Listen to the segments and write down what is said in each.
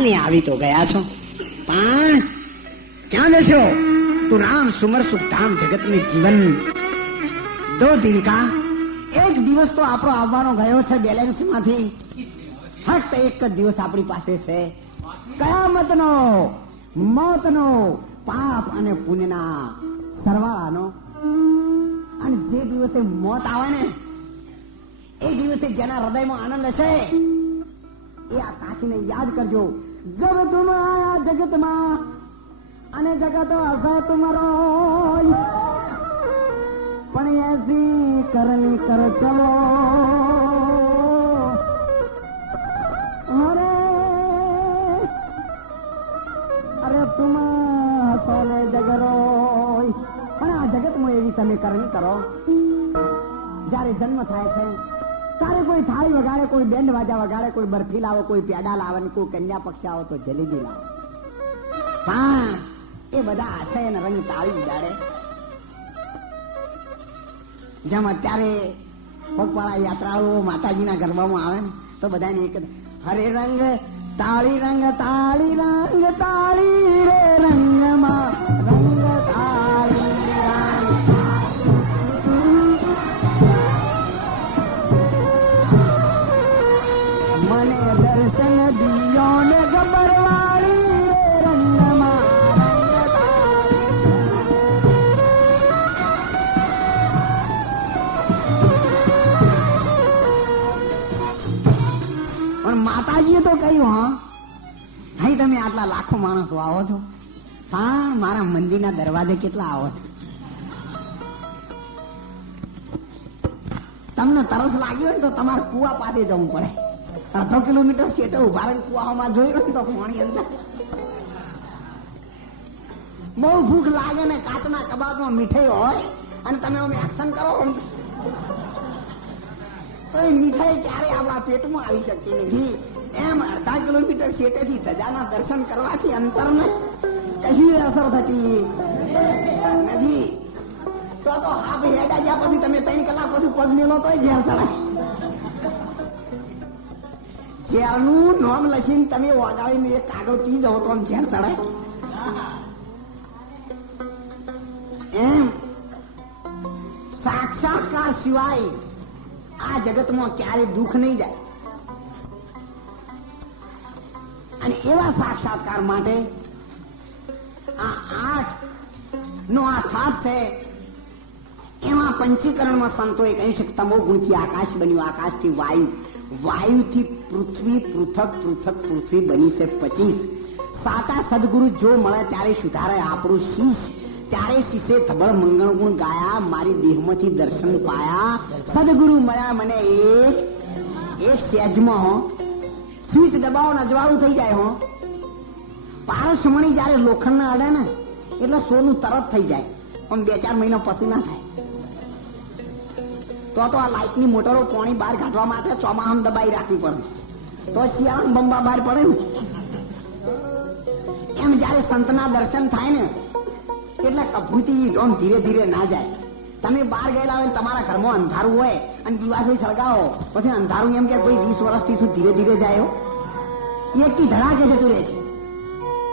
અને આવી તો ગયા છો, પણ ક્યાં જશો? તો રામ સુમર સુખ ધામ જગત में जीवन 2 दिन का, એક દિવસ તો આપણો આવવાનો ગયો છે બેલેન્સ માંથી. ફક્ત એક જ દિવસ આપણી પાસે છે, કયામતનો, મોતનો, પાપ અને પુણ્યના સરવાળાનો. અને જે દિવસે મોત આવે ને એ દિવસે જેના હૃદયમાં આનંદ હશે એ આ કાશીને યાદ કરજો. જબ તુમ આયા જગતમાં અને જગત હશે તુમરો, પણ એસી કરણી કર ચલો. અરે તુમ સોને જગરો, પણ આ જગતમાં એવી તમે કરણી કરો. જયારે જન્મ થાય છે ત્યારે કોઈ થાળી વગાડે, કોઈ બેન્ડ વાજા વગાડે, કોઈ બરફી લાવે, કોઈ પેડા લાવે, કોઈ કન્યા પક્ષ આવો તો જલેબી લાવે. પણ એ બધા આશય અને રંગ તાળી ઉડાડે. જેમ અત્યારે પગપાળા યાત્રાળુઓ માતાજીના ગરબામાં આવે ને તો બધાને એક હરે રંગ તાળી, રંગ તાળી, રંગ તાળી રે રંગમાં રંગ તાળી. મને દર્શન દિયો ને ગબરવાળી રંગમાં રંગ તાળી. પણ માતાજીએ તો કહ્યું, હા ભાઈ તમે આટલા લાખો માણસો આવો છો, પણ મારા મંદિરના દરવાજે કેટલા આવો છો? તમને તરસ લાગી હોય ને તો તમારે કુવા પાસે જવું પડે. 1/2 કિલોમીટર સેટે ઉભા રહીને કુવામાં જોઈ રહ્યો તો પાણી અંદર. બહુ ભૂખ લાગે ને કાચના કબાટમાં મીઠાઈ હોય અને તમે અમે એક્શન કરો તો એ મીઠાઈ ક્યારે આપણા પેટમાં આવી શકતી નથી. એમ 1/2 કિલોમીટર સેટેથી ધજાના દર્શન કરવાથી અંતરને કશી અસર થતી નથી. તો હાફ હેડા ગયા પછી તમે 3 કલાક પછી પગ મેલો તો ઝેર ચડાય. ઝેરનું નામ લખીને તમે વગાડીને એક કાગળ પી જાઓ તો ઝેર ચડાય. એમ સાક્ષાત્કાર સિવાય આ જગતમાં ક્યારે દુઃખ નહીં જાય. અને એવા સાક્ષાત્કાર માટે આ 8 નો આ થાપ છે. એમાં પંચીકરણમાં સંતોએ કહ્યું છે કે તમો ગુણથી આકાશ બન્યું, આકાશથી વાયુ, વાયુથી પૃથ્વી, પૃથક પૃથક પૃથ્વી બની છે 25. સાચા સદગુરુ જો મળે ત્યારે સુધારે આપણું શીશ, ત્યારે શીશે ધબળ મંગળ ગુણ ગાયા, મારી દેહમાંથી દર્શન પાયા. સદગુરુ મળ્યા મને એક સેજમાં હો, સ્વિચ દબાવો ને અજવાળું થઈ જાય હો. પારસમણી જયારે લોખંડ અડે ને એટલે સોનું તરત થઈ જાય, પણ 2-4 મહિના પછી ના થાય. તો આ લાઈટની મોટરો પાણી બહાર કાઢવા માટે ચોમાહામાં દબાઈ રાખવી પડે, તો શિયાળામાં બંબા બહાર પડે ને. એમ જયારે સંતના દર્શન થાય ને એટલે કભૂતિ આમ ધીરે ધીરે ના જાય. તમે બહાર ગયેલા હોય તમારા ઘરમાં અંધારું હોય અને દિવાસળી સળગાવો પછી અંધારું એમ કે કોઈ 20 વર્ષથી શું ધીરે ધીરે જાય એકથી ધડાકે જતું રહે છે.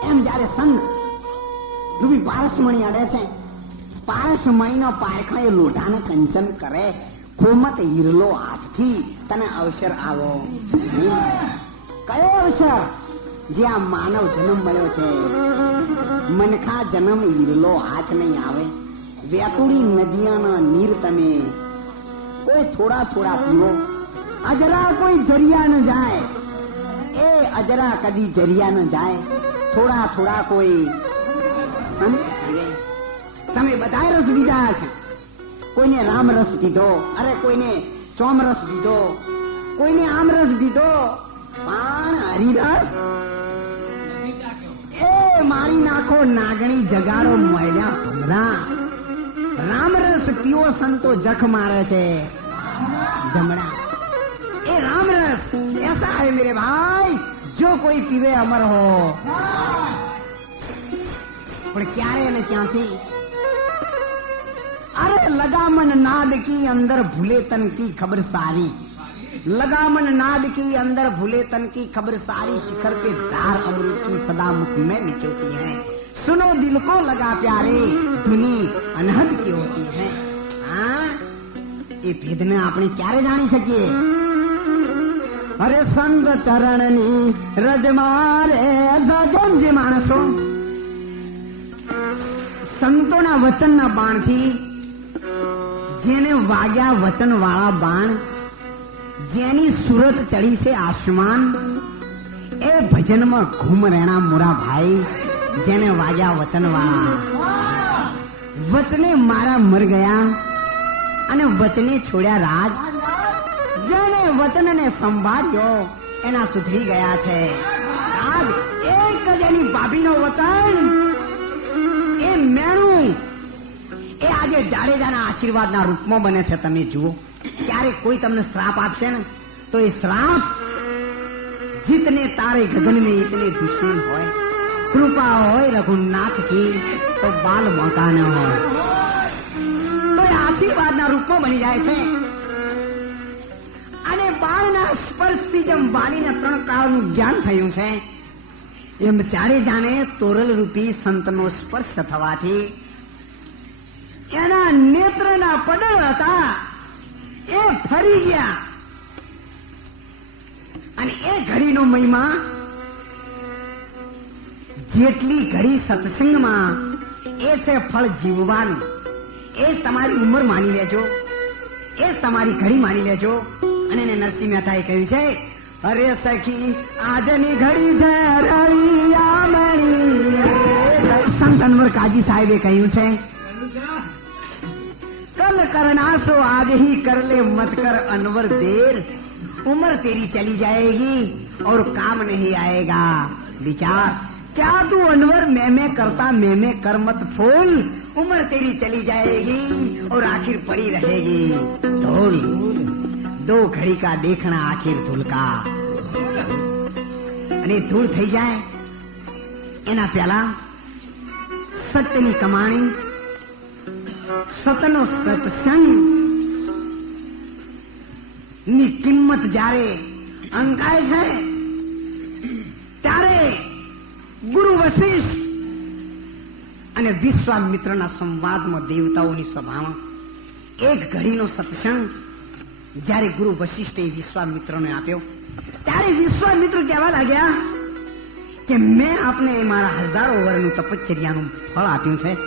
એમ જયારે સંત રૂપી પારસમણી અડે છે, પારસમણીનો પારખા એ લોઢાને કંચન કરે, કોમત હિરલો હાથથી તને અવસર આવો. કયો અવસર? જે આ માનવ જન્મ મળ્યો છે. મનખા જન્મ હિરલો હાથ નહીં આવે. વેતુડી નદીઓના નીર તમે કોઈ થોડા થોડા પીવો, અજરા કોઈ જરિયા ન જાય. એ અજરા કદી જરિયા ન જાય. થોડા થોડા કોઈ તમે બધા રસ દીધા છે. કોઈને રામ રસ દીધો, અરે કોઈને ચોમ રસ દીધો, કોઈને આમ રસ દીધો, પણ હરિરસ એ મારી નાખો નાગણી જગાડો મહિલા ભમરા. રામરસ પીવો સંતો જખ મારે છે જમણા. એ રામરસ ऐसा है मेरे भाई, जो कोई पीवे अमर हो. પણ ક્યારે અને ક્યાંથી? અરે લગામન નાદ કી અંદર ભૂલે તન કી ખબર સારી. लगामन नाद की अंदर भूले तन की खबर सारी शिखर पे धार अमृत की सदा मुख में निचोती है सुनो दिल को लगा प्यारे धुनी अनहद की होती है हाँ ये भेद ने આપણે ક્યારે જાણી શકીએ અરે સંત ચરણની રજ મારે સજનજી માણસો સંતોના વચનના બાણથી જેને વાગ્યા વચન વાળા બાણ જેની સુરત ચડી છે આસમાન એ ભજનમાં ઘૂમ રહેણા મોરા ભાઈ જેને વાગ્યા વચન વાળા વચને મારા મર ગયા અને વચને છોડ્યા રાજ જેને વચનને સંભાળ્યો એના સુધરી ગયા છે આજ એક જ એની ભાભીનો વચન એ મેણું એ આજે જાડેજાના આશીર્વાદના રૂપમાં બને છે તમે જુઓ ક્યારે કોઈ તમને શ્રાપ આપશે ને તો એ શ્રાપ જીતને તારે ગગન में इतने दुश्मन હોય કૃપા હોય રઘુનાથ કી તો બાલ મોકા ન હોય તો એ આશીર્વાદના રૂપમાં બની જાય છે અને બાળના સ્પર્શથી જેમ બાલીને 3 કાળનું જ્ઞાન થયું છે એમ જાડેજાને તોરલ રૂપી સંતનો સ્પર્શ થવાથી એના નેત્રના પડળ હતા એ ફરી ગયા અને એ ઘડીનો મહિમા જેટલી ઘડી સત્સંગમાં એ છે ફળ જીવવાનું એ જ તમારી ઉંમર માની લેજો એ જ તમારી ઘડી માની લેજો અને એને નરસિંહ મહેતાએ કહ્યું છે અરે સખી આજની ઘડી છે સંત અનવર કાજી સાહેબે કહ્યું છે कल करना सो आज ही कर ले मत कर अनवर देर उम्र तेरी चली जाएगी और काम नहीं आएगा विचार क्या तू अनवर मैं करता मैं कर मत फूल उम्र तेरी चली जाएगी और आखिर पड़ी रहेगी धूल दो घड़ी का देखना आखिर धूल का અને ધૂળ થઈ જાય એના પહેલા સત્યની કમાણી સતનો સત્સંગ ની કિંમત જ્યારે અંકાય છે ત્યારે ગુરુ વશિષ્ઠ અને વિશ્વામિત્રના સંવાદમાં દેવતાઓની સભામાં એક ઘડીનો સત્સંગ જ્યારે ગુરુ વશિષ્ઠે વિશ્વામિત્રને આપ્યો ત્યારે વિશ્વામિત્ર કહેવા લાગ્યા કે મેં આપને મારા હજારો વર્ષનું તપશ્ચર્યાનું ફળ આપ્યું છે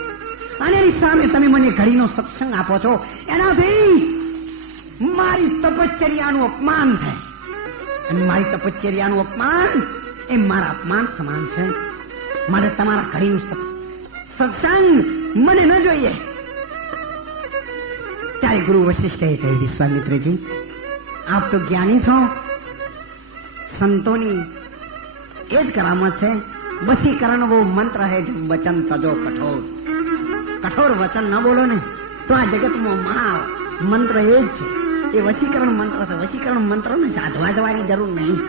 અને એની સામે તમે મને ઘડીનો સત્સંગ આપો છો એનાથી મારી તપશ્ચર્યાનું અપમાન છે અને મારી તપશ્ચર્યાનું અપમાન એ મારા અપમાન સમાન છે મારે તમારા ઘડીનું સત્સંગ મને ન જોઈએ ત્યારે ગુરુ વશિષ્ઠે કહ્યું વિશ્વામિત્રજી આપ તો જ્ઞાની છો સંતોની એ જ કરામત છે વશીકરણ वो मंत्र है जो वचन तजो कठोर કઠોર વચન ન બોલો ને તો આ જગતમાં મહા મંત્ર એ જ છે એ વશીકરણ મંત્ર છે વશીકરણ મંત્ર ને સાધવા જવાની જરૂર નહીં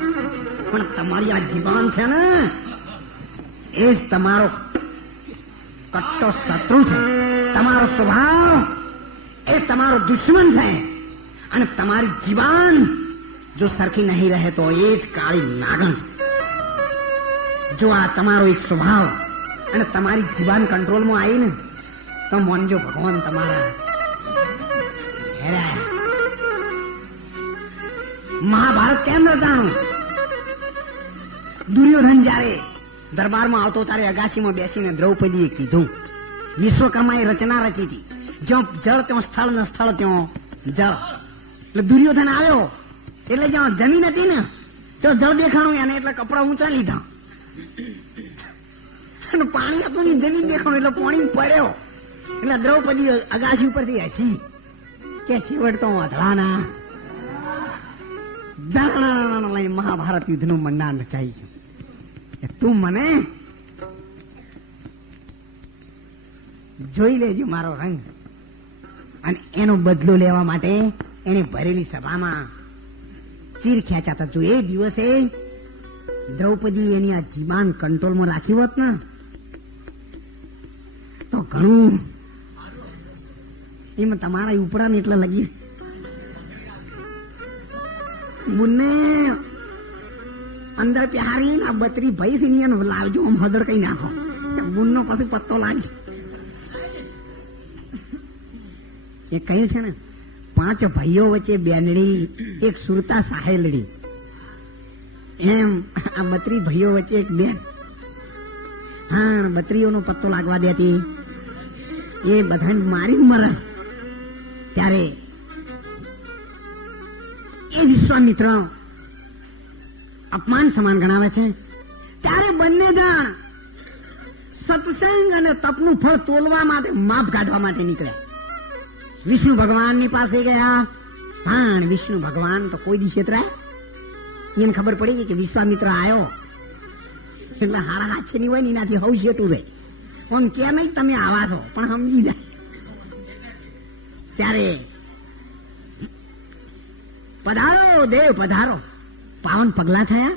પણ તમારી આ જીવાન છે ને એ જ તમારો કટ્ટો શત્રુ છે તમારો સ્વભાવ એ તમારો દુશ્મન છે અને તમારી જીવાન જો સરખી નહીં રહે તો એ જ કાળી નાગણ છે જો આ તમારો એક સ્વભાવ અને તમારી જીવાન કંટ્રોલમાં આવી ને તો મોનજો ભગવાન તમારા મહાભારત કેમ રચાણું દુર્યોધન જયારે દરબારમાં આવતો ત્યારે અગાસીમાં બેસીને દ્રૌપદીએ કીધું વિશ્વકર્માએ રચના રચી હતી જ્યાં જળ ત્યાં સ્થળ ને સ્થળ ત્યાં જળ એટલે દુર્યોધન આવ્યો એટલે જ્યાં જમીન હતી ને તો જળ દેખાણું એને એટલે કપડા ઊંચા લીધા અને પાણી હતું ને જમીન દેખાણું એટલે પાણી પડ્યો એટલે દ્રૌપદી અગાસી ઉપરથી હસી કે શિવડ તો વધડાના દાણા લઈને મહાભારત યુદ્ધનું મંડાણ રચાઈ ગયું તું મને જોઈ લેજો મારો રંગ અને એનો બદલો લેવા માટે એને ભરેલી સભામાં ચીર ખેંચાતા જો એ દિવસે દ્રૌપદી એની આ જીવાન કંટ્રોલમાં રાખી હોત ને તો ઘણું એમાં તમારા ઉપડા ને એટલે લગી બુને અંદર પ્યારી ના બત્રી ભાઈ છે ને લાવજો આમ હદડ કઈ નાખો બુનનો પછી પત્તો લાગે. એ કહ્યું છે ને 5 ભાઈઓ વચ્ચે બેનડી એક સુરતા સાહેલડી, એમ આ 32 ભાઈઓ વચ્ચે એક બેન. હા, 32નો પત્તો લાગવા દેતી એ બધા મારી મરસ. ત્યારે એ વિશ્વામિત્ર અપમાન સમાન ગણાવે છે. ત્યારે બંને જણ સત્સંગ અને તપનું ફળ તોલવા માટે, માપ કાઢવા માટે નીકળ્યા. વિષ્ણુ ભગવાનની પાસે ગયા. હા, વિષ્ણુ ભગવાન તો કોઈ દી છેતરાય. એને ખબર પડી કે વિશ્વામિત્ર આવ્યો એટલે હારા હાથ છે ની હોય ને એનાથી હવ છેટું રહે. આમ કે નહીં તમે આવા છો પણ સમજી જાય. ત્યારે પધારો દેવ પધારો, પાવન પગલા થયા.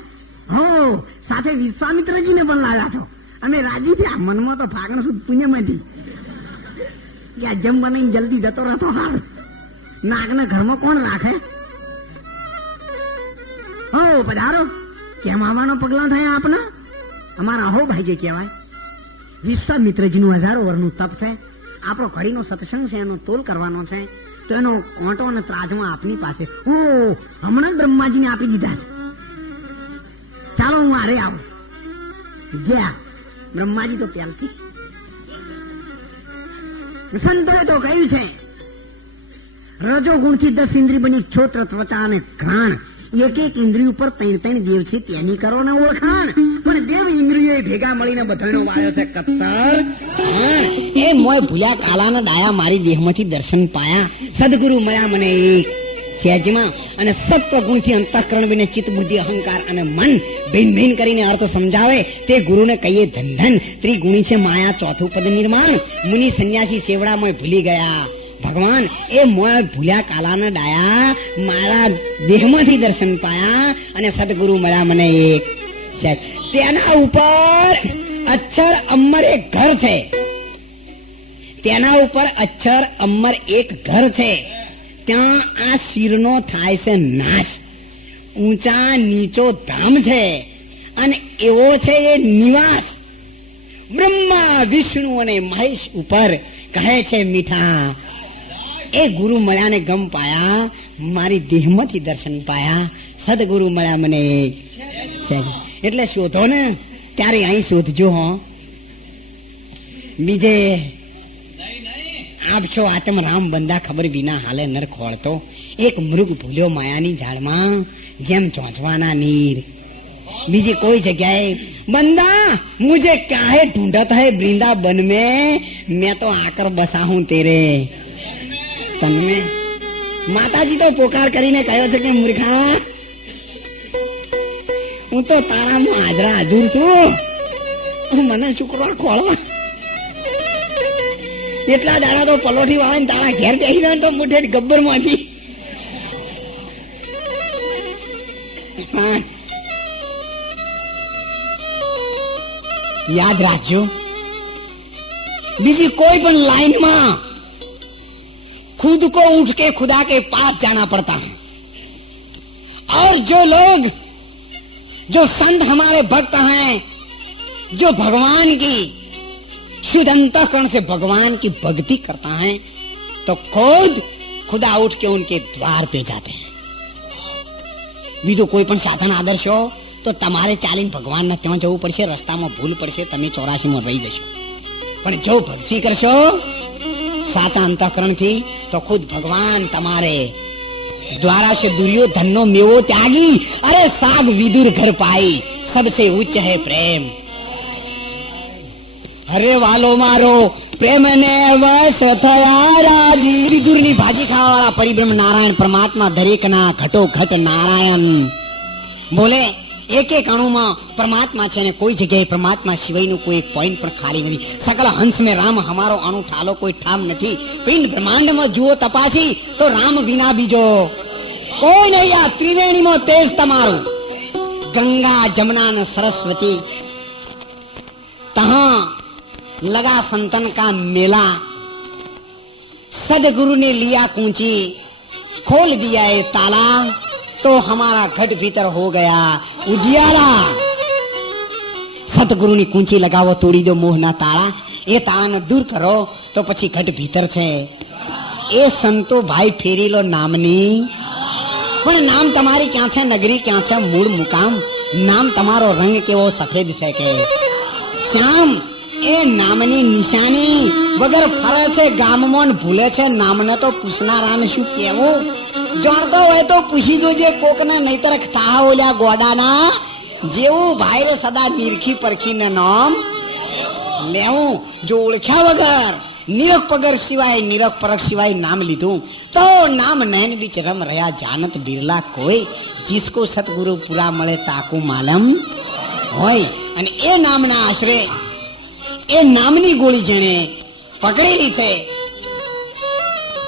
હો, સાથે વિશ્વામિત્રજીને પણ લાવ્યા છો. અમે રાજી થયા. મનમાં તો ફાગણ સુદ પુણ્યમાંથી કે આ જમ બનાવીને જલ્દી જતો રહેતો હાર. નાગના ઘરમાં કોણ રાખે? હો પધારો, કેમ આવવાનો પગલા થયા આપના? અમારા અહો ભાઈ જે કહેવાય. વિશ્વામિત્રજીનું 1000 વર્ષનું તપ છે. આપણો ઘડીનો સત્સંગ છે, એનો તોલ કરવાનો છે. તો એનો કોંટો અને ત્રાજમાં આપની પાસે હમણાં જ બ્રહ્માજીને આપી દીધા છે. ચાલો હું આરે આવું. ગયા બ્રહ્માજી તો પહેલથી. સંતોએ તો કહ્યું છે રજોગુણથી 10 ઇન્દ્રિય બની ક્ષોત્ર, ત્વચા અને ઘ્રાણ. એક ઇન્દ્રિય ઉપર 3 દેવ છે, તેની કરો ને ઓળખાણ. પણ દેવ ઇન્દ્રિયો ભેગા મળીને બધાનો વાયો છે કચ્છર. એ મોય ભૂલ્યા કાલાના ડાયા મારી દેહમાંથી દર્શન પાયા. સદગુરુ મળ્યા મને એક સહેજમાં. અને સત્વગુણથી અંતઃકરણ વિને ચિત્ત, બુદ્ધિ, અહંકાર અને મન ભિન્ન ભિન્ન કરીને અર્થ સમજાવે તે ગુરુને કહીએ ધન ધન. ત્રિગુણી છે માયા, ચોથું પદ નિર્માણ. મુનિ સંન્યાસી સેવડામાં ભૂલી ગયા ભગવાન. એ મોય ભૂલ્યા કાલાના ડાયા મારા દેહમાંથી દર્શન પાયા. અને સદગુરુ મળ્યા મને એક. તેના ઉપર અક્ષર અમર એક ઘર છે. તેના ઉપર અક્ષર અમર એક ઘર છે. ત્યાં આ શિરનો થાય છે નાશ. ઊંચા નીચો ધામ છે અને એવો છે એ નિવાસ. બ્રહ્મા, વિષ્ણુ અને મહેશ ઉપર કહે છે મીઠા. એ ગુરુ મળ્યા ને ગમ પાયા, મારી દેહમાંથી દર્શન પાયા. સદગુરુ મળ્યા મને. એટલે શોધો ને ત્યારે અહીં શોધજો. હો, બીજે આપશો આત્મ રામ બંદા ખબર વિના હાલે નર ખોળતો. એક મૃગ ભૂલ્યો માયાની ઝાડમાં, જેમ ચોંચવાના નીર. બીજી કોઈ જગ્યાએ બંદા મુझे काहे ढूंढत है वृंदावन में, मैं तो आकर बसा हूं तेरे तन में. માતાજી તો પોકાર કરીને કહ્યો છે કે મૂર્ખા, હું તો તારામાં હાજરા હાજર છું. મને શુક્રવાર ખોળવા એટલા દાડા તો પલોઠી વાળા ને તારા ઘેર બેસી જાય તો મોઢે ગબ્બર માંથી. યાદ રાખજો, બીજી કોઈ પણ લાઈનમાં खुद को उठ के खुदा के पास जाना पड़ता है. और जो लोग, जो संत हमारे भक्त हैं, जो भगवान की शुद्ध अंतःकरण से भगवान की भक्ति करता है, तो खुद खुदा उठ के उनके द्वार पे जाते हैं. બીજો કોઈ પણ સાધન આદર્શ હો તો તમારે ચાલીને ભગવાનના ત્યાં જવું પડશે. રસ્તામાં ભૂલ પડશે, તમે 84માં રહી જશો. પણ જો ભક્તિ કરશો સાચા અંતઃકરણથી તો ખુદ ભગવાન તમારે द्वारा से दुर्योधन नो मेवो त्यागी. अरे साग विदुर घर पाई, सबसे उच्च है प्रेम. अरे वालो मारो प्रेम ने वश थया राजी. विदुर ની ભાજી ખાવા વાળા પરિબ્રહ્મ નારાયણ પરમાત્મા દરેક ના ઘટો ઘટ નારાયણ બોલે. એક એક અણુમાં પરમાત્મા છે ને કોઈ જગ્યાએ પરમાત્મા સિવાયનું કોઈ પોઈન્ટ પણ ખાલી નથી. સકલ હંસ में રામ હમારો અણુ ઠાલો કોઈ ઠામ નથી. પિંડ બ્રહ્માંડમાં જુઓ તપાસી તો રામ વિના બીજો કોઈ નહીં. આ ત્રિવેણીમાં તેજ તમારું. ગંગા, જમના ને સરસ્વતી, તહાं लगा संतन का मेला. सदगुरु ने लिया कूंची, खोल दिया ये ताला. तो हमारा घट भीतर हो गया उजियारा। સતગુરુની કુંચી લગાવો, તોડી દો મોહના તાળા. એ તાળાને દૂર કરો તો પછી ઘટ ભીતર છે. એ સંતો ભાઈ ફેરી લો નામની. પણ નામ તમારી ક્યાં છે, નગરી ક્યાં છે, મૂળ મુકામ? નામ તમારો રંગ કેવો સફેદ છે કે શ્યામ? એ નામની નિશાની વગર ફરે છે ગામમાં, ભૂલે છે નામને તો પૂછનારાને શું કેવું? જાણતો હોય તો પૂછી જોજે કોકને, નહીતર થા ઓલ્યા ગોડાના જેવું ભાઈ સદા નિરખી પરખીને નામ લેવું. જો ઓળખ્યા વગર નિરખ પગર સિવાય, નિરખ પરખ સિવાય નામ લીધું તો નામ નયન બીચ રમ રહ્યા જાનત બિરલા કોઈ. જીસકો સતગુરુ પૂરા મળે તાકુ માલમ હોય. અને એ નામના આશરે, એ નામની ગોળી જેણે પકડેલી છે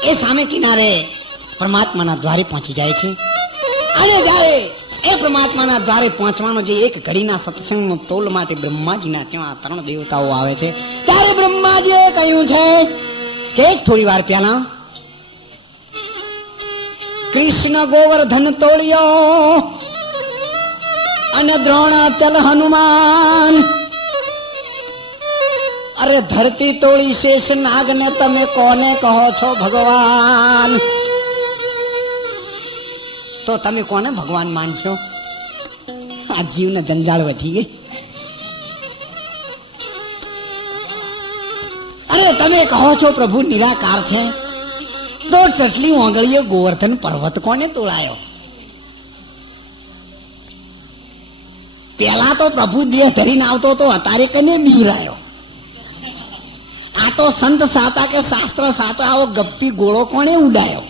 એ સામે કિનારે પરમાત્માના દ્વારે પહોંચી જાય છે. અને જ્યારે એ પરમાત્માના દ્વારે પહોંચવાનો જે એક ઘડીના સત્સંગનો તોલ માટે બ્રહ્માજીના ત્યાં 3 દેવતાઓ આવે છે, ત્યારે બ્રહ્માજીએ કહ્યું છે કે થોડી વાર પહેલા કૃષ્ણ ગોવર્ધન તોળ્યો અને દ્રોણાચલ હનુમાન, અરે ધરતી તોળી શેષ નાગ ને તમે કોને કહો છો ભગવાન? તો તમે કોને ભગવાન માનશો? આ જીવને જંજાળ વધી ગઈ. અરે તમે કહો છો પ્રભુ નિરાકાર છે, તો ટટલી ઓગળીએ ગોવર્ધન પર્વત કોને તોડાયો? પેલા તો પ્રભુ દેહ ધરીને આવતો તો અત્યારે કને બીવરાયો? આ તો સંત સાચા કે શાસ્ત્ર સાચા, આવો ગપ્પી ગોળો કોને ઉડાયો?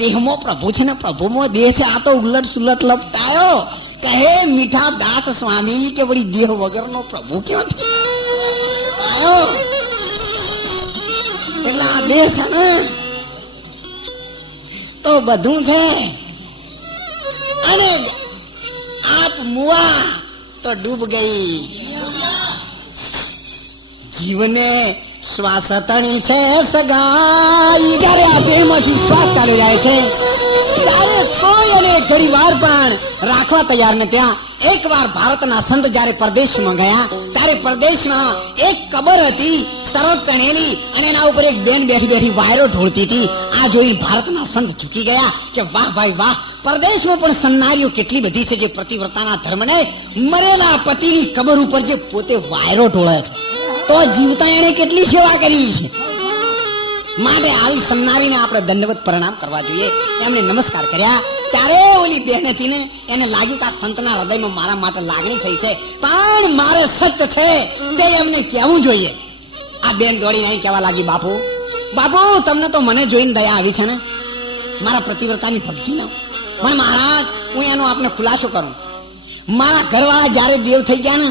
દેહમાં પ્રભુ છે ને પ્રભુમાં દેહ છે, આ તો ઉલટ સુલટ લપટાયો. કહે મીઠા દાસ સ્વામી કે વળી દેહ વગરનો પ્રભુ ક્યાંથી આવ્યો? એટલે આ દેહ છે ને તો બધું છે. અને આપ મુઆ તો ડૂબ ગઈ. જીવને શ્વાસ તણી છે સગાઈ. જયારે આ દેહમાંથી શ્વાસ ચાલી જાય છે ત્યારે કોઈ અને ઘડી વાર પણ રાખવા તૈયાર ને. ત્યાં એક વાર ભારતના સંત જયારે પરદેશમાં ગયા ત્યારે પરદેશમાં એક કબર હતી તરત ચણેલી, અને એના ઉપર એક બેન બેઠી બેઠી વાયરો ઢોળતી હતી. આ જોઈને ભારતના સંત ઝૂકી ગયા કે વાહ ભાઈ વાહ, પરદેશમાં પણ સન્નારીઓ કેટલી બધી છે જે પ્રતિવ્રતાના ધર્મને મરેલા પતિની કબર ઉપર જે પોતે વાયરો ઢોળે છે, તો જીવતા એને કેટલી સેવા કરી છે. માટે આવી સન્નારીને આપણે દંડવત પ્રણામ કરવા જોઈએ. એમને નમસ્કાર કર્યા ત્યારે ઓલી બેન હતી ને એને લાગ્યું કે આ સંતના હૃદયમાં મારા માટે લાગણી થઈ છે, પણ મારે સત્ય છે તે એમને કહેવું જોઈએ. આ બેન દોડીને અહીં કહેવા લાગી, બાપુ બાપુ તમને તો મને જોઈને દયા આવી છે ને મારા પ્રતિવ્રતાની ભક્તિનો, પણ મહારાજ હું એનો આપને ખુલાસો કરું. મારા ઘરવાળા જયારે દેવ થઈ ગયા ને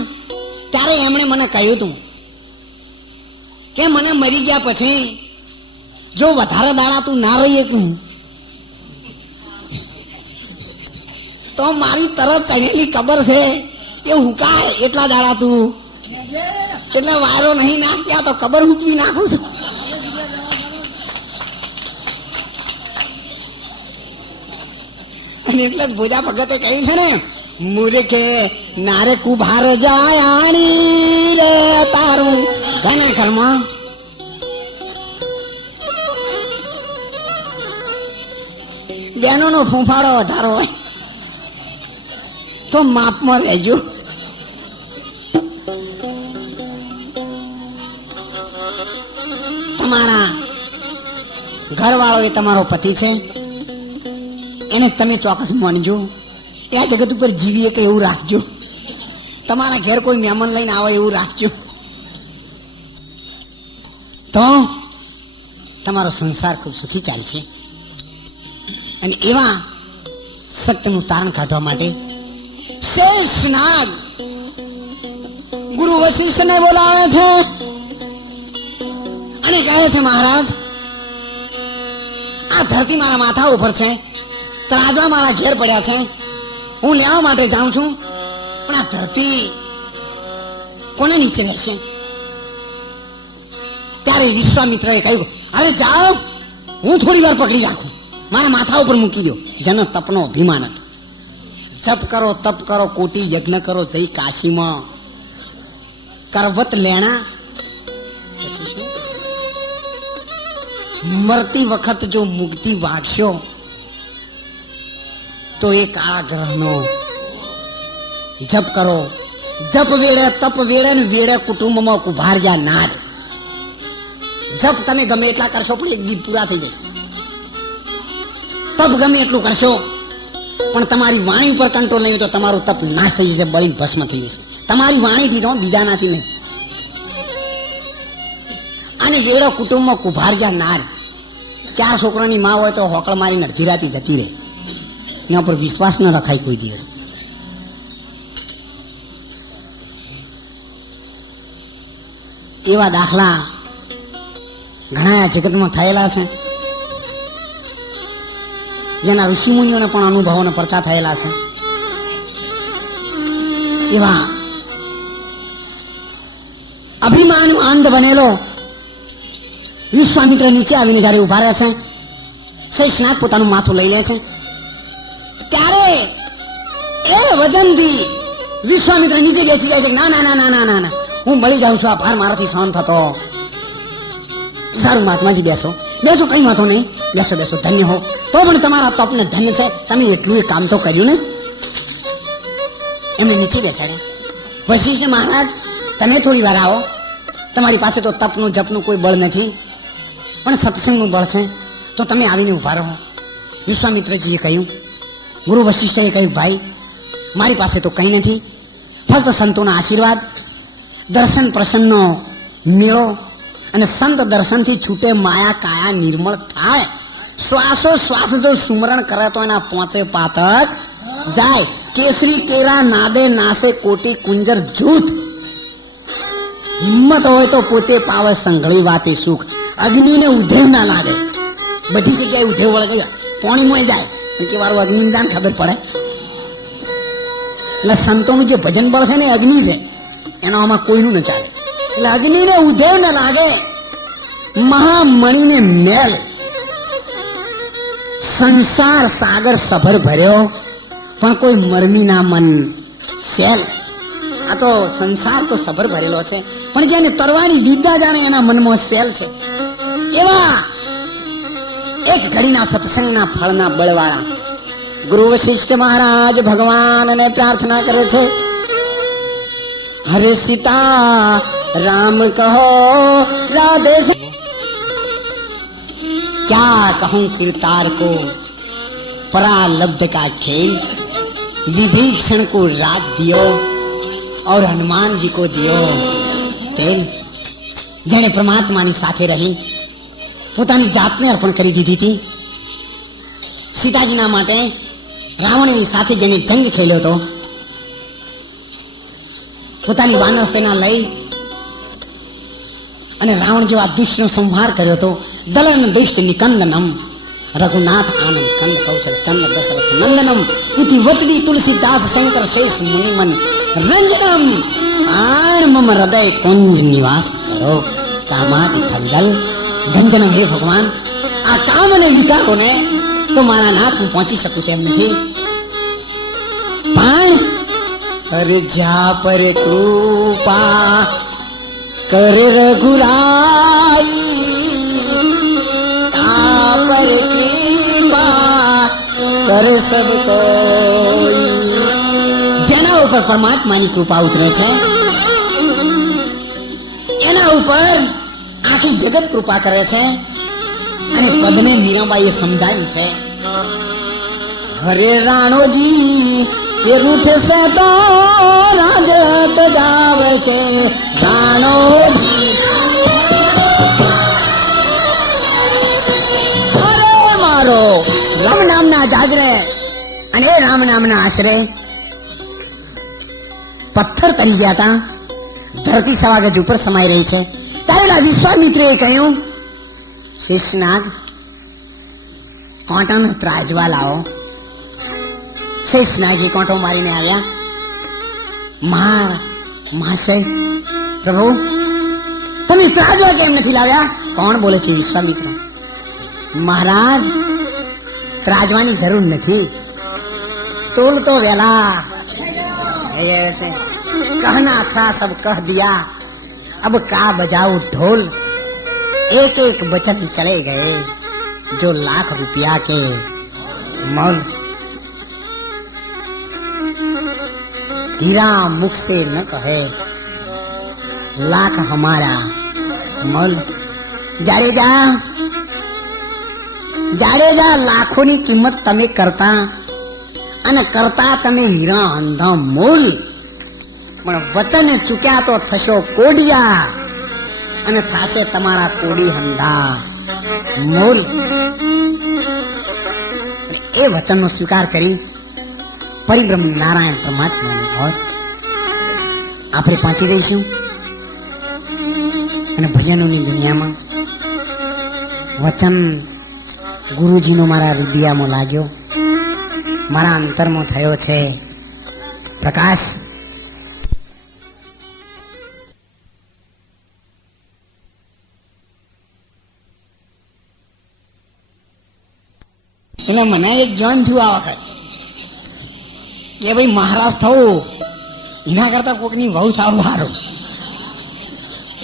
ત્યારે એમણે મને કહ્યું હતું કે મને મરી ગયા પછી જો વધારે દાડા તું ના રહી શકું તો મારી તરત ચણેલી કબર છે એ હુકાય એટલા દાડા તું, એટલે વાયરો નહીં નાખ્યા તો કબર હુકવી નાખું છું. અને એટલે જ ભોજા ભગતે કહ્યું છે ને, મૂર્ખે નારે કુભાર જાયાણી રે તારું ઘણા ઘરમાં. બેનો નો ફૂંફાડો વધારો હોય તો માપમાં લેજો. તમારા ઘરવાળો એ તમારો પતિ છે, એને તમે ચોક્કસ માનજો. એ આ જગત ઉપર જીવીએ કે એવું રાખજો. તમારા ઘેર કોઈ મહેમાન લઈને આવે એવું રાખજો, તો તમારો સંસાર ખૂબ સુખી ચાલશે. અને એવા સત્યનું તારણ કાઢવા માટે શેષનાગ ગુરુ વશિષ્ઠને બોલાવે છે અને કહે છે, મહારાજ આ ધરતી મારા માથા ઉપર છે, તરાજવા મારા ઘેર પડ્યા છે, હું લેવા માટે જાઉં છું, પણ આ ધરતી કોને નીચે કરશે? ત્યારે વિશ્વામિત્રએ કહ્યું, અરે જાઓ, હું થોડી વાર પકડી રાખું. મારા માથા ઉપર મૂકી દો. જન તપનો અભિમાન હતો. જપ કરો, તપ કરો, કોટી યજ્ઞ કરો, જઈ કાશીમાં કરવત લેણા. પછી શું? મરતી વખત જો મુક્તિ વાગશો તો એ કાળા ગ્રહનો જપ કરો. જપ વેળે, તપ વેળે ને વેળે કુટુંબમાં કુભાર્યા નાર. જપ તમે ગમે એટલા કરશો પણ એક ગીત પૂરા થઈ જશે. તપ ગમે એટલું કરશો પણ તમારી વાણી ઉપર કંટ્રોલ નહીં તો તમારું તપ નાશ થઈ જશે, બળીને ભસ્મ થઈ જશે. તમારી વાણીથી કહો, બીજા નાથી નહીં. અને વેળો કુટુંબમાં કુભાર્યા નાર. 4 છોકરાની માં હોય તો હોકળ મારીને અડધી રાતી જતી રહે. એના પર વિશ્વાસ ન રખાય કોઈ દિવસ. એવા દાખલા ઘણા જગતમાં થયેલા છે, જેના ઋષિમુનિઓને પણ અનુભવોને પરચા થયેલા છે. એવા અભિમાન અંધ બનેલો વિશ્વામિત્ર નીચે આવીને જયારે ઉભા રહે છે, શેષનાગ પોતાનું માથું લઈ લે છે, ત્યારે એ વજનથી વિશ્વામિત્ર નીચે બેસી જાય છે. ના ના ના ના ના ના ના, હું મળી જાઉં છું, આ ભાર મારાથી સહન થતો. સારું મહાત્માજી, બેસો બેસો, કઈ વાંધો નહીં, બેસો બેસો, ધન્ય હો. તો પણ તમારા તપને ધન્ય છે, તમે એટલું એ કામ તો કર્યું ને. એમને નીચે બેસાડ્યા. વશિષ્ઠ મહારાજ, તમે થોડી વાર આવો. તમારી પાસે તો તપનું જપનું કોઈ બળ નથી, પણ સત્સંગનું બળ છે, તો તમે આવીને ઉભા રહો. વિશ્વામિત્રજીએ કહ્યું, ગુરુ વશિષ્ઠએ કહ્યું, ભાઈ મારી પાસે તો કંઈ નથી, ફક્ત સંતોના આશીર્વાદ, દર્શન પ્રસન્નનો મેળો અને સંત દર્શનથી છૂટે માયા કાયા નિર્મળ થાય. શ્વાસો શ્વાસ જો સુમરણ કરે તો એના 5 પાતક જાય. કેસરી કેરા નાદે નાસે કોટી કુંજર જૂથ. હિંમત હોય તો પોતે પાવે સંઘળી વાતે સુખ. અગ્નિને ઉધેવ ના લાગે. બધી જગ્યાએ ઉધેવ વળગે, પાણી મોય જાય કે વારું અગ્નિ દાન ખબર પડે. એટલે સંતોનું જે ભજન બળ છે ને અગ્નિ છે, એનો આમાં કોઈનું ન ચાલે. એટલે અગ્નિને ઉધેવ ન લાગે, મહામણીને મેલ. સંસાર સાગર સભર ભર્યો પણ કોઈ મરમી ના મન સેલ. આ તો સંસાર તો સભર ભરેલો છે, પણ જેને તરવાની વિદ્યા જાણે એના મનમાં સેલ છે. એવા એક ઘડીના સત્સંગના ફળના બળવાળા ગુરુ વશિષ્ઠ મહારાજ ભગવાનને પ્રાર્થના કરે છે, હરે સીતા રામ કહો રાધે. क्या कहूं किरतार को परालब्ध का खेल. विभीषण को राज दियो और हनुमान जी को दियो तेल. જેણે પરમાત્માની સાથે રહી પોતાની જાતને અર્પણ કરી દીધી હતી. સીતાજીના માટે રાવણની સાથે જેને જંગ ખેલ્યો હતો, પોતાની વાનર સેના લઈ અને રાવણ જેવા દુષ્ટનો સંહાર કર્યો હતો. દલન દુષ્ટ નિકંદનમ રઘુનાથ આનંદ કંદ કૌશલ ચંદ્ર દશરથ નંદનમ ઇતિ વતદી તુલસીદાસ શંકર શેષ મુનિમન રંજનમ આણ મમ હૃદય કુંજ નિવાસ કરો કામાદિ ખંડલ ગંજનમ. હે ભગવાન, આ કામ અને વિચારોને તો મારા નાથ હું પહોંચી શકું તેમ નથી, પણ અરે જ્યાં પર કૃપા કરે રઘુરાઈ, પર કૃપા કરે સબ કોઈ. જેના ઉપર પરમાત્માની કૃપા ઉતરે છે એના ઉપર આખી જગત કૃપા કરે છે. અને પદને મીરાબાઈએ સમજાવ્યું છે, હરે રાણોજી એ રૂઠશે તો રાજત જાવે છે. રાણોજી મારો રામ નામના જાગરે અને એ રામ નામના આશરે પથ્થર તરી ગયા હતા. ધરતી સવાગજ ઉપર સમાઈ રહી છે. ત્યારે વિશ્વામિત્રએ કહ્યું, શેષનાગ કોંટાનો ત્રાજવા લાવો. શેષનાગે કોંટો મારીને આવ્યા. મહાશય પ્રભુ, તમે ત્રાજવા કેમ નથી લાવ્યા? કોણ બોલે છે? વિશ્વામિત્ર. મહારાજ, ત્રાજવાની જરૂર નથી. તોલ તો વેલા कहना था सब कह दिया, अब का बजाऊ ढोल. एक एक बचन चले गए जो लाख रुपया के मोल. हीरा मुख से न कहे लाख हमारा मोल. જાડેજા જાડેજા, લાખોની કિંમત તમે કરતા અને કરતા તમે હીરા અંધા મોલ. પણ વચન ચૂક્યા તો થશો કોડિયા અને થાશે તમારા કોડી હંધા મોલ. એ વચનનો સ્વીકાર કરી પરિબ્રહ્મ નારાયણ પરમાત્માની ઓર આપણે પહોંચી જઈશું. અને ભજનોની દુનિયામાં વચન ગુરુજીનો મારા હૃદયમાં લાગ્યો, મારા અંતરમાં થયો છે પ્રકાશ. એટલે મને એક જ્ઞાન થયું આ વખત કે ભાઈ મહારાજ થવું એના કરતા કોકની વહુ થવું સારું.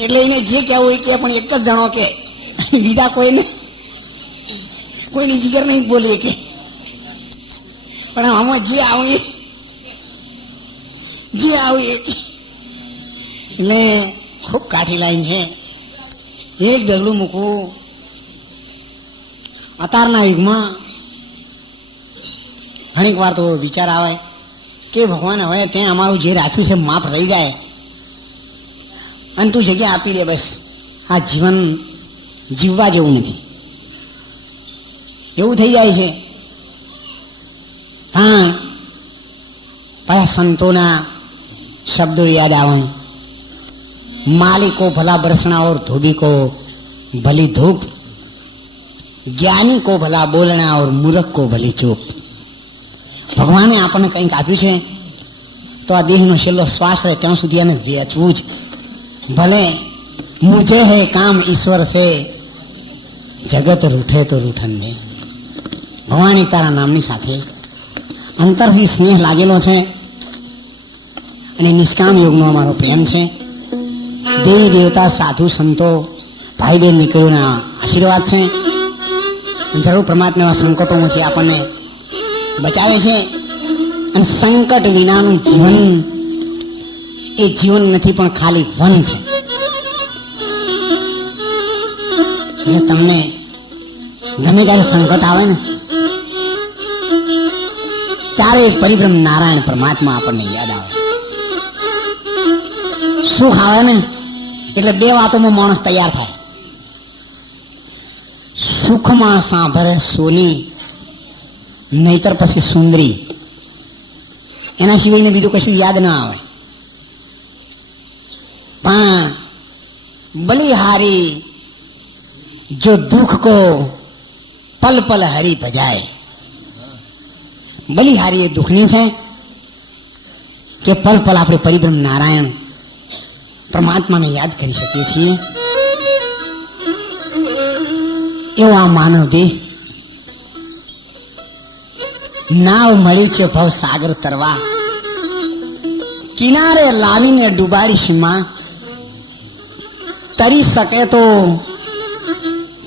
એટલે એને જે કહેવું એ કે, પણ એક જ જણો કે, બીજા કોઈની જીગર નહીં બોલીએ કે. પણ આમાં જે આવું એટલે ખૂબ કાઠી લાઈન છે. એક ડગલું મૂકવું અત્યારના યુગમાં ઘણીક વાર તો વિચાર આવે કે ભગવાન હવે ત્યાં અમારું જે રાખ્યું છે માપ રહી જાય અને તું જગ્યા આપી દે, બસ આ જીવન જીવવા જેવું નથી એવું થઈ જાય છે. હા, પાછા સંતોના શબ્દો યાદ આવે, માલિકો ભલા બરસણા और धोबी को भली धूप, ज्ञानी को भला बोलना और मूर्ख को भली चूप. ભગવાને આપણને કંઈક આપ્યું છે તો આ દેહનો છેલ્લો શ્વાસ રહે ત્યાં સુધી એને વેચવું જ. ભલે મુझे है काम ईश्वर से, જગત રૂઠે તો રૂઠન દે. ભવાની તારા નામની સાથે અંતરથી સ્નેહ લાગેલો છે અને નિષ્કામ યોગનો અમારો પ્રેમ છે. દેવી દેવતા સાધુ સંતો ભાઈ બહેન દીકરીઓના આશીર્વાદ છે. જરૂર પરમાત્મા એવા સંકટોમાંથી આપણને બચાવે છે. અને સંકટ વિનાનું જીવન એ જીવન નથી પણ ખાલી વન છે. એટલે તમને ગમે ત્યારે સંકટ આવે ને ત્યારે એક પરિબ્રહ્મ નારાયણ પરમાત્મા આપણને યાદ આવે. સુખ આવે ને એટલે બે વાતોમાં માણસ તૈયાર થાય. સુખમાં સાંભળે સોની, નહીતર પછી સુંદરી. એના સિવાયને બીજું કશું યાદ ના આવે. પણ બલિહારી જો દુઃખ કો પલ પલ હરી ભજાય. બલિહારી એ દુઃખની છે કે પલ પલ આપણે પરિબ્રહ્મ નારાયણ પરમાત્માને યાદ કરી શકીએ છીએ. એવો આ માનવ દેહ નાવ મળી છે ભવ સાગર તરવા, કિનારે લાવીને ડુબાડીશ માં. તરી શકે તો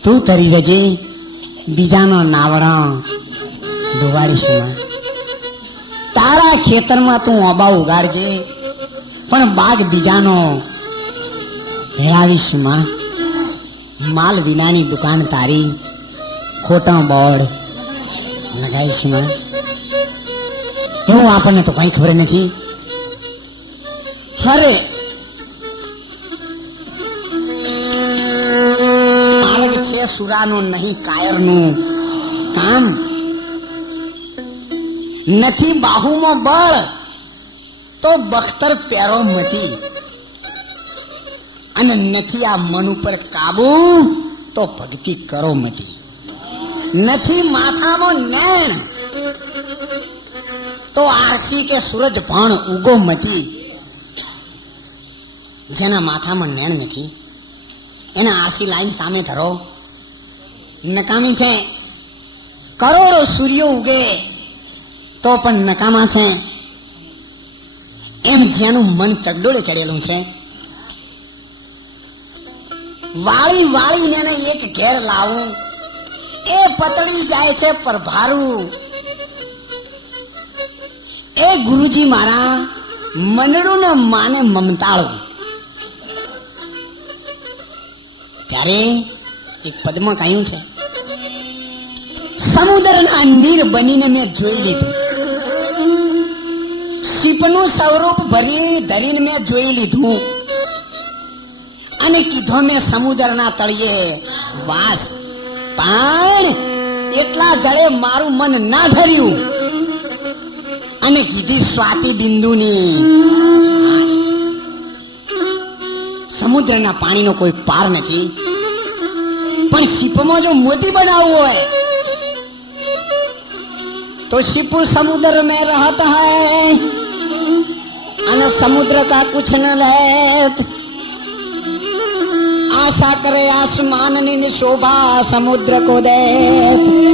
તું તરી જજે, બીજાનો નાવડા ડુબાડીશ માં. તારા ખેતરમાં તું ઓબા ઉગાડજે, પણ બાગ બીજાનો હેળાવીશ માં. માલ વિનાની દુકાન તારી, ખોટા બોર્ડ લગાવીશ માં. એવું આપણને તો કઈ ખબર નથી. હરે માર્ગ છે સુરાનું નહીં કાયરનું કામ. નથી બાહુમાં બળ તો બખ્તર પહેરો મતી, અને નથી આ મન ઉપર કાબુ તો ભક્તિ કરો મતી. નથી માથામાં નૈણ તો આરસી કે સૂરજ ભાણ ઉગો મતી. જેના માથામાં નૈણ નથી એને આરસી લાઈન સામે ધરો, નકામી છે. કરોડો સૂર્યો ઉગે તો પણ નકામા છે, એમ જેનું મન ચગડોળે ચડેલું છે, વાળી વાળીને એને એક ઘેર લાવું એ પતળી જાય છે પરભારું. એ ગુરુજી મારા મનડું ને માને મમતાળું. ત્યારે એક પદમાં કહ્યું છે, સમુદ્રના નીર બનીને મેં જોઈ લીધું, શીપનું સ્વરૂપ ધરીને મેં જોઈ લીધું, અને કીધો મેં સમુદ્રના તળિયે વાસ, પણ એટલા જળે મારું મન ના ધર્યું, અને કીધી સ્વાતિ બિંદુની. સમુદ્રના પાણીનો કોઈ પાર નથી, પણ શીપમાં જો મોતી બનાવવું હોય तो शिप समुद्र में रहता है, अन समुद्र का कुछ न लेत, आशा करे आसमान नी शोभा समुद्र को दे.